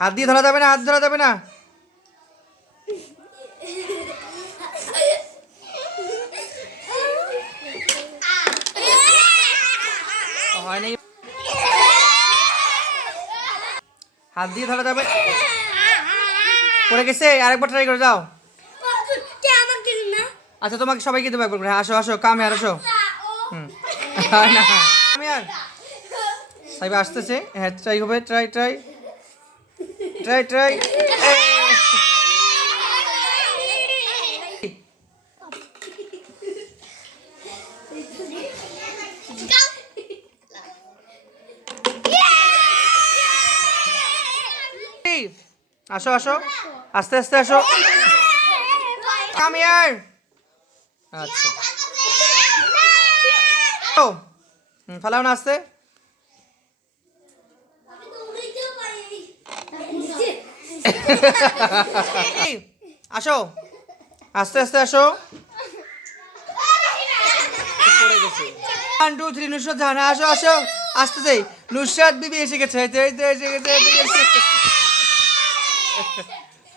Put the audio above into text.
হাত দিয়ে ধরা যাবে না, হাত ধরা যাবে না। হয় নাই, হাত দিয়ে ধরা যাবে। পড়ে গেছে, আরেকবার ট্রাই করে যাও। আচ্ছা তোমাকে সবাইকে দেবো একবার করে। আসো আসো কামে আর আসো। হয় না আমি আর সাইবা আসতেছে। হ্যাঁ ট্রাই হবে, ট্রাই ট্রাই ট্রাই ট্রাই। আসো আসো, আস্তে আস্তে আসো। Come here. আচ্ছা ও ফালাও না, আস্তে। আসো আস্তে আস্তে আসো। পড়ে গেছে। 1 2 3 নুসরাত জাহান, আসো আসো আস্তে যাই। নুসরাত বিবি এসে গেছে, এসে গেছে।